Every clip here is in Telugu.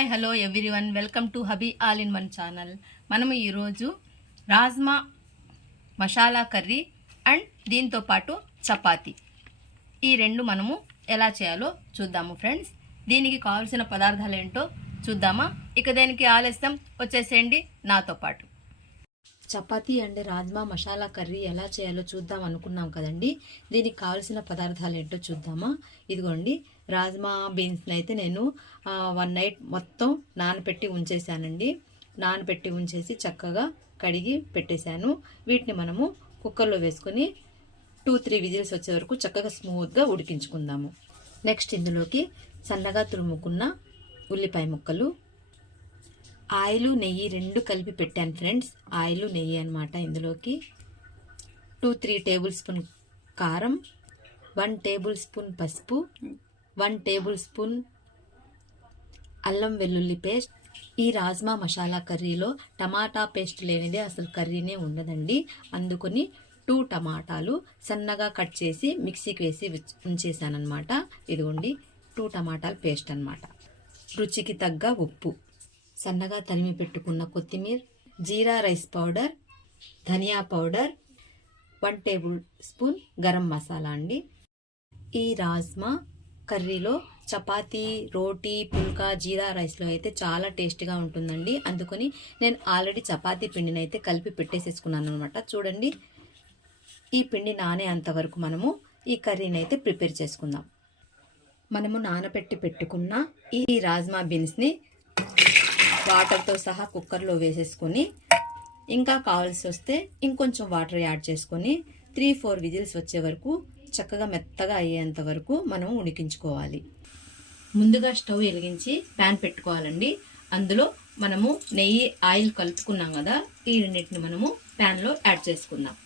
Hi hello everyone. Welcome to hobby all in one channel. మనము ఈరోజు రాజ్మా మసాలా కర్రీ అండ్ దీంతో పాటు చపాతీ. ఈ రెండు మనము ఎలా చేయాలో చూద్దాము ఫ్రెండ్స్. దీనికి కావాల్సిన పదార్థాలు ఏంటో చూద్దామా? ఇక దేనికి ఆలస్యం? వచ్చేసేయండి నాతో పాటు. చపాతీ అండ్ రాజ్మా మసాలా కర్రీ ఎలా చేయాలో చూద్దాం అనుకున్నాం కదండి. దీనికి కావాల్సిన పదార్థాలు ఏంటో చూద్దామా? ఇదిగోండి రాజ్మా బీన్స్ని అయితే నేను వన్ నైట్ మొత్తం నానపెట్టి ఉంచేసానండి నానపెట్టి ఉంచేసి చక్కగా కడిగి పెట్టేశాను. వీటిని మనము కుక్కర్లో వేసుకొని టూ త్రీ విజిల్స్ వచ్చే వరకు చక్కగా స్మూత్గా ఉడికించుకుందాము. నెక్స్ట్ ఇందులోకి సన్నగా తురుముకున్న ఉల్లిపాయ ముక్కలు ఆయిల్ నెయ్యి రెండు కలిపి పెట్టాను ఫ్రెండ్స్. ఆయిల్ నెయ్యి అనమాట ఇందులోకి. టూ త్రీ టేబుల్ స్పూన్ కారం వన్ టేబుల్ స్పూన్ పసుపు వన్ టేబుల్ స్పూన్ అల్లం వెల్లుల్లి పేస్ట్. ఈ రాజ్మా మసాలా కర్రీలో టమాటా పేస్ట్ లేనిదే అసలు కర్రీనే ఉండదండి. అందుకొని టూ టమాటాలు సన్నగా కట్ చేసి మిక్సీకి వేసి ఉంచేసానమాట ఇదిగోండి టూ టమాటాలు పేస్ట్ అనమాట రుచికి తగ్గ ఉప్పు. సన్నగా తరిమి పెట్టుకున్న కొత్తిమీర జీరా రైస్ పౌడర్ ధనియా powder one tablespoon garam masala అండి. ఈ రాజ్మా కర్రీలో చపాతీ రోటీ పుల్కా జీరా రైస్లో అయితే చాలా టేస్ట్గా ఉంటుందండి. అందుకని నేను ఆల్రెడీ చపాతీ పిండిని అయితే కలిపి పెట్టేసేసుకున్నాను అనమాట చూడండి ఈ పిండి నానే అంతవరకు మనము ఈ కర్రీని అయితే ప్రిపేర్ చేసుకుందాం. మనము నానబెట్టి పెట్టుకున్న ఈ రాజ్మా బీన్స్ని వాటర్తో సహా కుక్కర్లో వేసేసుకొని ఇంకా కావాల్సి వస్తే ఇంకొంచెం వాటర్ యాడ్ చేసుకొని త్రీ ఫోర్ విజిల్స్ వచ్చే వరకు చక్కగా మెత్తగా అయ్యేంత వరకు మనం ఉడికించుకోవాలి. ముందుగా స్టవ్ వెలిగించి ప్యాన్ పెట్టుకోవాలండి. అందులో మనము నెయ్యి ఆయిల్ కలుపుకున్నాం కదా ఈ రెండింటిని మనము ప్యాన్లో యాడ్ చేసుకుందాం.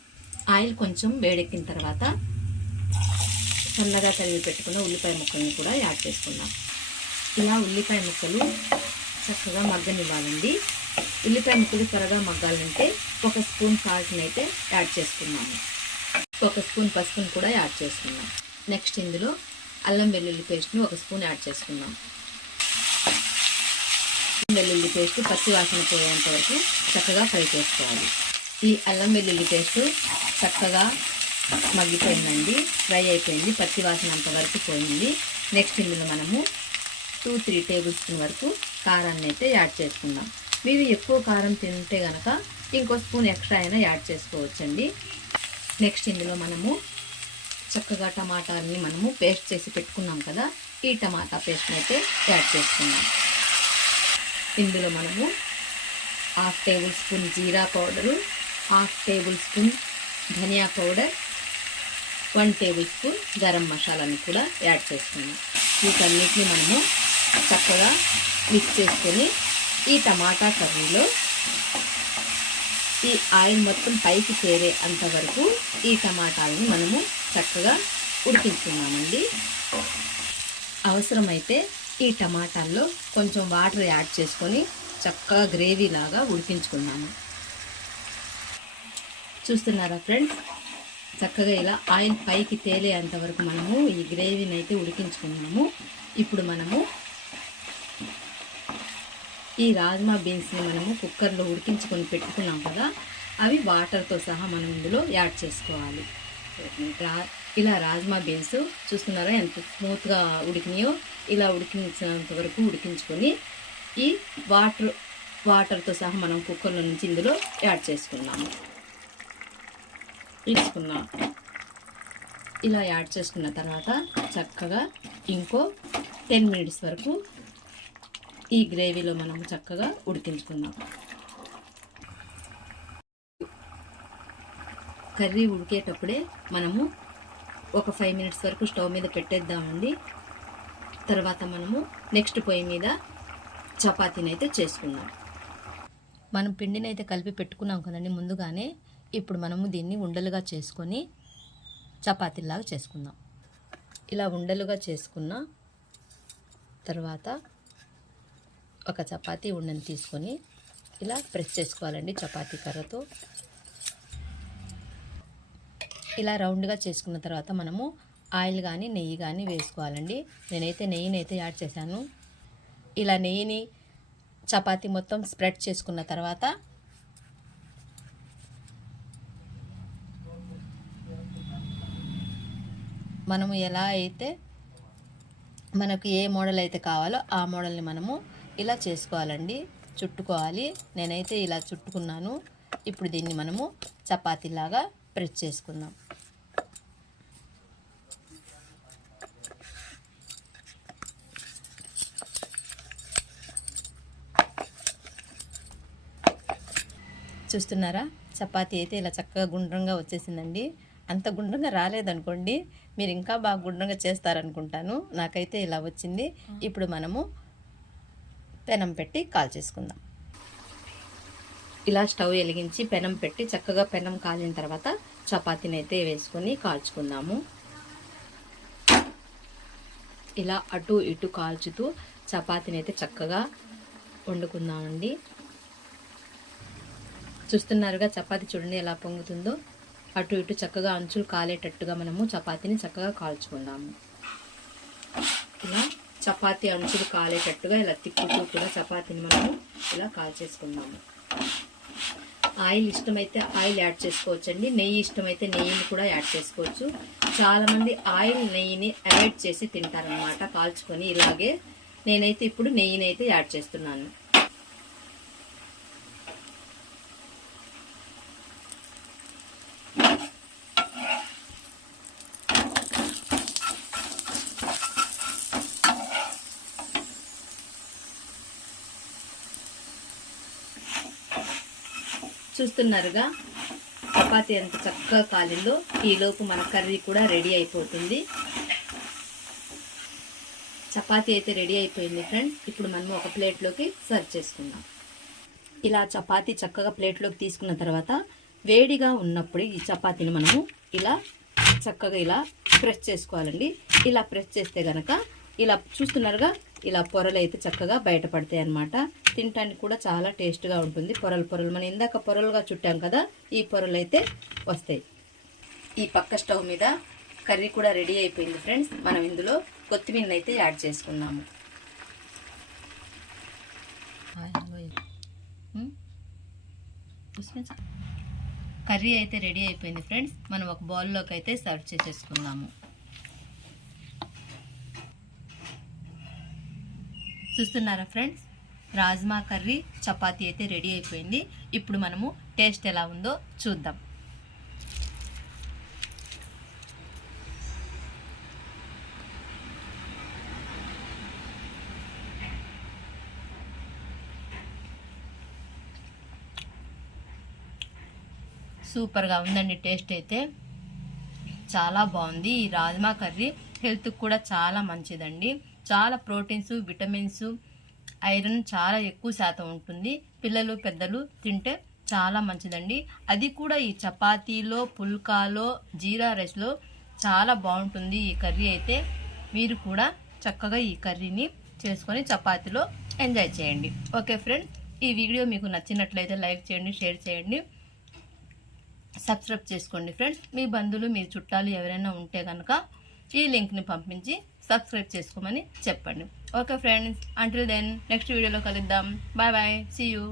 ఆయిల్ కొంచెం వేడెక్కిన తర్వాత సన్నగా తరిగి పెట్టుకున్న ఉల్లిపాయ ముక్కల్ని కూడా యాడ్ చేసుకుందాం. ఇలా ఉల్లిపాయ ముక్కలు చక్కగా మగ్గనివ్వాలండి. ఉల్లిపాయ ముక్కలు త్వరగా మగ్గాలంటే ఒక స్పూన్ సాల్ట్ని అయితే యాడ్ చేసుకున్నాము. ఒక స్పూన్ పసుపును కూడా యాడ్ చేసుకున్నాం. నెక్స్ట్ ఇందులో అల్లం వెల్లుల్లి పేస్ట్ని ఒక స్పూన్ యాడ్ చేసుకున్నాం. వెల్లుల్లి పేస్ట్ పచ్చి వాసన పోయేంత వరకు చక్కగా ఫ్రై చేసుకోవాలి. ఈ అల్లం వెల్లుల్లి పేస్ట్ చక్కగా మగ్గిపోయిందండి. ఫ్రై అయిపోయింది. పచ్చి వాసన అంతవరకు పోయింది. నెక్స్ట్ ఇందులో మనము టూ త్రీ టేబుల్ స్పూన్ వరకు కారాన్ని అయితే యాడ్ చేసుకుందాం. మీరు ఎక్కువ కారం తింటే కనుక ఇంకో స్పూన్ ఎక్స్ట్రా అయినా యాడ్ చేసుకోవచ్చండి. నెక్స్ట్ ఇందులో మనము చక్కగా టమాటాని మనము పేస్ట్ చేసి పెట్టుకున్నాం కదా ఈ టమాటా పేస్ట్ని అయితే యాడ్ చేసుకున్నాం ఇందులో మనము హాఫ్ టేబుల్ స్పూన్ జీరా పౌడరు హాఫ్ టేబుల్ స్పూన్ ధనియా powder one tablespoon garam మసాలాని కూడా యాడ్ చేసుకున్నాం వీటన్నిటిని మనము చక్కగా మిక్స్ చేసుకొని ఈ టమాటా కర్రీలో ఈ ఆయిల్ మొత్తం పైకి చేరే అంతవరకు ఈ టమాటాలను మనము చక్కగా ఉడికించుకున్నామండి అవసరమైతే ఈ టమాటాల్లో కొంచెం వాటర్ యాడ్ చేసుకొని చక్కగా గ్రేవీ లాగా ఉడికించుకున్నాము చూస్తున్నారా ఫ్రెండ్స్? చక్కగా ఇలా ఆయిల్ పైకి తేలేంత వరకు మనము ఈ గ్రేవీని అయితే ఉడికించుకున్నాము. ఇప్పుడు మనము ఈ రాజ్మా బీన్స్ని మనము కుక్కర్లో ఉడికించుకొని పెట్టుకున్నాం కదా అవి వాటర్తో సహా మనం ఇందులో యాడ్ చేసుకోవాలి. రా ఇలా రాజ్మా బీన్స్ చూస్తున్నారా ఎంత స్మూత్గా ఉడికినాయో? ఇలా ఉడికించినంత వరకు ఉడికించుకొని ఈ వాటర్ వాటర్తో సహా మనం కుక్కర్లో నుంచి ఇందులో యాడ్ చేసుకున్నాము. తీసుకున్నాం. ఇలా యాడ్ చేసుకున్న తర్వాత చక్కగా ఇంకో టెన్ మినిట్స్ వరకు ఈ గ్రేవీలో మనం చక్కగా ఉడికించుకుందాం. కర్రీ ఉడికేటప్పుడే మనము ఒక ఫైవ్ మినిట్స్ వరకు స్టవ్ మీద పెట్టేద్దామండి. తర్వాత మనము నెక్స్ట్ పొయ్యి మీద చపాతీని అయితే చేసుకుందాం. మనం పిండిని అయితే కలిపి పెట్టుకున్నాం కదండి ముందుగానే. ఇప్పుడు మనము దీన్ని ఉండలుగా చేసుకొని చపాతీలాగా చేసుకుందాం. ఇలా ఉండలుగా చేసుకున్న తర్వాత ఒక చపాతీ ఉండని తీసుకొని ఇలా ప్రెస్ చేసుకోవాలండి చపాతీ కర్రతో. ఇలా రౌండ్గా చేసుకున్న తర్వాత మనము ఆయిల్ కానీ నెయ్యి కానీ వేసుకోవాలండి. నేనైతే నెయ్యిని అయితే యాడ్ చేశాను. ఇలా నెయ్యిని చపాతీ మొత్తం స్ప్రెడ్ చేసుకున్న తర్వాత మనము ఎలా అయితే మనకు ఏ మోడల్ అయితే కావాలో ఆ మోడల్ని మనము ఇలా చేసుకోవాలండి. చుట్టుకోవాలి. నేనైతే ఇలా చుట్టుకున్నాను. ఇప్పుడు దీన్ని మనము చపాతీలాగా ప్రెస్ చేసుకుందాం. చూస్తున్నారా? చపాతీ అయితే ఇలా చక్కగా గుండ్రంగా వచ్చేసిందండి. అంత గుండ్రంగా రాలేదనుకోండి మీరు ఇంకా బాగా గుండ్రంగా చేస్తారనుకుంటాను. నాకైతే ఇలా వచ్చింది. ఇప్పుడు మనము పెనం పెట్టి కాల్చేసుకుందాం ఇలా స్టవ్ వెలిగించి పెనం పెట్టి చక్కగా పెనం కాలిన తర్వాత చపాతీని అయితే వేసుకొని కాల్చుకుందాము. ఇలా అటు ఇటు కాల్చుతూ చపాతీని అయితే చక్కగా వండుకుందామండి. చూస్తున్నారుగా చపాతీ చూడండి ఎలా పొంగుతుందో. అటు ఇటు చక్కగా అంచులు కాలేటట్టుగా మనము చపాతీని చక్కగా కాల్చుకుందాము. ఇలా చపాతీ అంచులు కాలేటట్టుగా ఇలా తిప్పుతూ కూడా చపాతీని మనము ఇలా కాల్చేసుకుందాము. ఆయిల్ ఇష్టమైతే ఆయిల్ యాడ్ చేసుకోవచ్చండి. నెయ్యి ఇష్టమైతే నెయ్యిని కూడా యాడ్ చేసుకోవచ్చు. చాలామంది ఆయిల్ నెయ్యిని అవాయిడ్ చేసి తింటారనమాట కాల్చుకొని ఇలాగే నేనైతే ఇప్పుడు నెయ్యిని అయితే యాడ్ చేస్తున్నాను. చూస్తున్నారుగా. చపాతి ఎంత చక్కగా కాలిందో ఈలోపు మన కర్రీ కూడా రెడీ అయిపోతుంది. చపాతి అయితే రెడీ అయిపోయింది ఫ్రెండ్స్. ఇప్పుడు మనం ఒక ప్లేట్లోకి సర్వ్ చేసుకుందాం. ఇలా చపాతి చక్కగా ప్లేట్లోకి తీసుకున్న తర్వాత వేడిగా ఉన్నప్పుడు ఈ చపాతీని మనము ఇలా చక్కగా ఇలా ప్రెస్ చేసుకోవాలండి. ఇలా ప్రెస్ చేస్తే కనుక ఇలా చూస్తున్నారుగా ఇలా పొరలు అయితే చక్కగా బయటపడతాయి అన్నమాట. తినటానికి కూడా చాలా టేస్ట్గా ఉంటుంది. పొరలు పొరలు. మనం ఇందాక పొరలుగా చుట్టాం కదా ఈ పొరలు అయితే వస్తాయి. ఈ పక్క స్టవ్ మీద కర్రీ కూడా రెడీ అయిపోయింది ఫ్రెండ్స్. మనం ఇందులో కొత్తిమీర అయితే యాడ్ చేసుకున్నాము కర్రీ అయితే రెడీ అయిపోయింది ఫ్రెండ్స్. మనం ఒక బౌల్లోకి అయితే సర్వ్ చేసేసుకుందాము. చూస్తున్నారా ఫ్రెండ్స్? రాజ్మా కర్రీ చపాతీ అయితే రెడీ అయిపోయింది. ఇప్పుడు మనము టేస్ట్ ఎలా ఉందో చూద్దాం. సూపర్గా ఉందండి టేస్ట్ అయితే. చాలా బాగుంది. ఈ రాజ్మా కర్రీ హెల్త్కి కూడా చాలా మంచిదండి. చాలా ప్రోటీన్స్ విటమిన్స్ ఐరన్ చాలా ఎక్కువ శాతం ఉంటుంది. పిల్లలు పెద్దలు తింటే చాలా మంచిదండి. అది కూడా ఈ చపాతీలో పుల్కాలో జీరా రైస్లో చాలా బాగుంటుంది ఈ కర్రీ అయితే. మీరు కూడా చక్కగా ఈ కర్రీని చేసుకొని చపాతీలో ఎంజాయ్ చేయండి. ఓకే ఫ్రెండ్స్ ఈ వీడియో మీకు నచ్చినట్లయితే లైక్ చేయండి షేర్ చేయండి. సబ్స్క్రైబ్ చేసుకోండి ఫ్రెండ్స్. మీ బంధువులు మీ చుట్టాలు ఎవరైనా ఉంటే కనుక ఈ లింక్ని పంపించి సబ్స్క్రైబ్ చేసుకోమని చెప్పండి. Okay friends until then next వీడియోలో కలుద్దాం. Bye bye see you